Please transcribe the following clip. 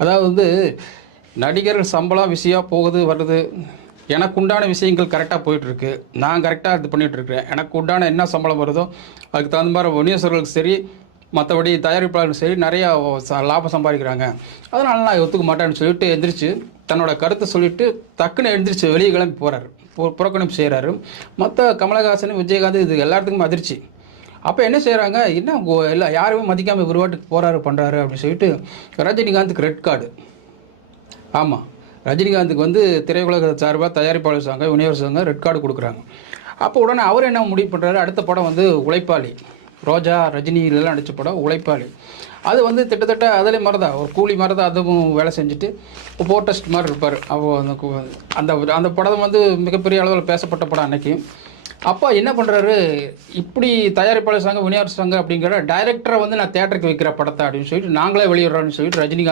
அதாவது வந்து நடிகர்கள் சம்பளம் விஷயம் போகுது வருது. எனக்கு உண்டான விஷயங்கள் கரெக்டாக போயிட்டுருக்கு. நான் கரெக்டாக இது பண்ணிகிட்ருக்கிறேன். எனக்கு உண்டான என்ன சம்பளம் வருதோ அதுக்கு தகுந்த மாதிரி விநியோகஸ்தர்களுக்கு சரி, மற்றபடி தயாரிப்பாளர்களுக்கு சரி நிறையா லாபம் சம்பாதிக்கிறாங்க. அதனால நான் ஒத்துக்க மாட்டேன்னு சொல்லிட்டு எந்திரிச்சு தன்னோட கருத்தை சொல்லிட்டு டக்குன்னு எழுந்திரிச்சு வெளியே கிளம்பி போகிறாரு. புறக்கணிப்பு செய்கிறாரு. மற்ற கமலஹாசன், விஜயகாந்த் இது எல்லாத்துக்குமே அதிர்ச்சி. அப்போ என்ன செய்கிறாங்க, என்ன எல்லாம் யாருமே மதிக்காமல் இவர் வாட்டுக்கு போகிறாரு பண்ணுறாரு அப்படின்னு சொல்லிட்டு ரஜினிகாந்துக்கு ரெட் கார்டு. ஆமாம், ரஜினிகாந்துக்கு வந்து திரையுலக சார்பாக தயாரிப்பாளர் சங்கம், விநியோகஸ்தர் சங்கம் ரெட் கார்டு கொடுக்குறாங்க. அப்போ உடனே அவர் என்ன முடிவு பண்ணுறாரு, அடுத்த படம் வந்து உழைப்பாளி. ரோஜா, ரஜினி இதெல்லாம் நடித்த படம் உழைப்பாளி. அது வந்து கிட்டத்தட்ட அதில் மாதிரி தான், ஒரு கூலி மாதிரி தான் அதுவும் வேலை செஞ்சுட்டு போர்டஸ்ட் மாதிரி இருப்பார். அந்த அந்த படம் வந்து மிகப்பெரிய அளவில் பேசப்பட்ட படம் அன்னைக்கு. அப்போ என்ன பண்ணுறாரு, இப்படி தயாரிப்பாளர் சங்கம், விநியோகஸ்தர் சங்கம் அப்படிங்கிற டைரக்டரை வந்து நான் தேட்டருக்கு வைக்கிற படத்தை அப்படின்னு சொல்லிட்டு நாங்களே வெளியிடுறோன்னு சொல்லிட்டு ரஜினிகாந்த்